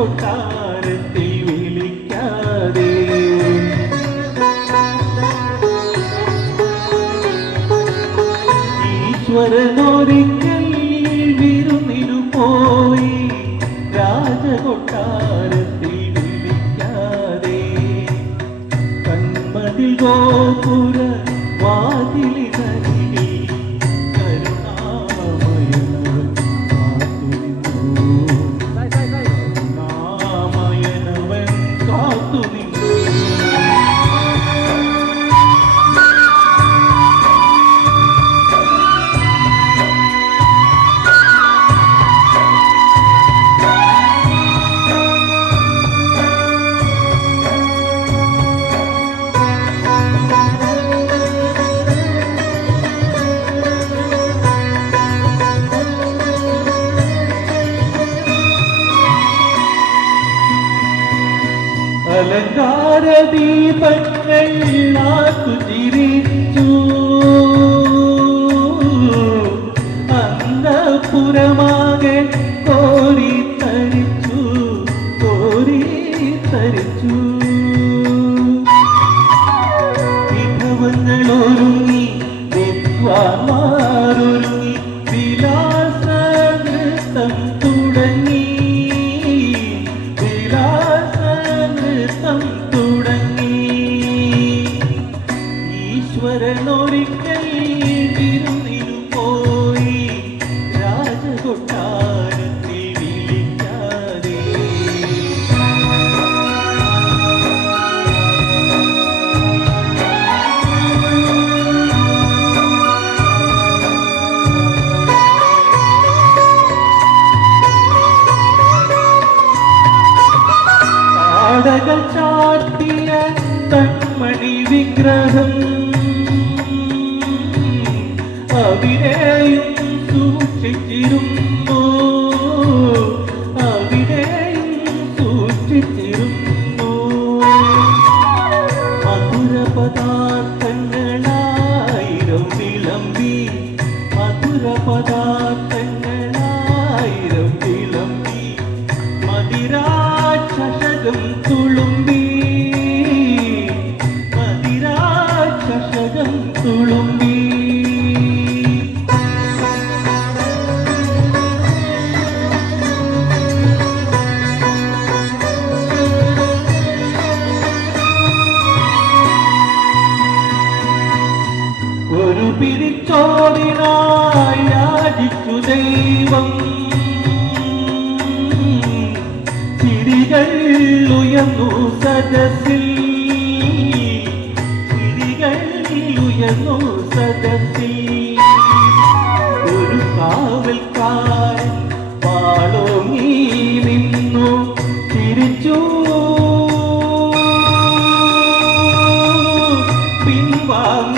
രാജകൊട്ടാരത്തിൽ വിളിക്കാതെ ഈശ്വരനൊരിക്കൽ വിരുന്നിനു പോയി രാജകൊട്ടാരത്തിൽ വിളിക്കാതെ കന്മതിൽ ഗോപുര വാതിലിനരികിൽ കരുണാമയനവൻ കാത്തുനിന്നു. അലങ്കാര ദീപങ്ങൾ ചിരിച്ചു അന്തപുരമാകെ കോരിത്തരിച്ചു വിഭവങ്ങളൊരുങ്ങി വിദ്വാന്മാരൊരുങ്ങി വിലാസ നൃത്തം തുടങ്ങി ഈശ്വരനൊരിക്കൽ വിരുന്നിനു പോയി രാജകൊട്ടാരത്തിൽ വിളിക്കാതെ ആടകൾ ചാർത്തിയ തന്മണി വിഗ്രഹം അവിടെയും സൂക്ഷിച്ചിരുന്നു മധുര പദാർത്ഥങ്ങളായിരം വിളമ്പി മദിരാചഷകം തുളുമ്പി ഒരു പിരിച്ചോടിനായി യാചിച്ചു ദൈവം ചിരികൾ ഉയർന്നു സദസ്സിൽ ഒരു കാവൽക്കാരൻ വാളോങ്ങി നിന്നു ചിരിച്ചു പിൻവാങ്ങി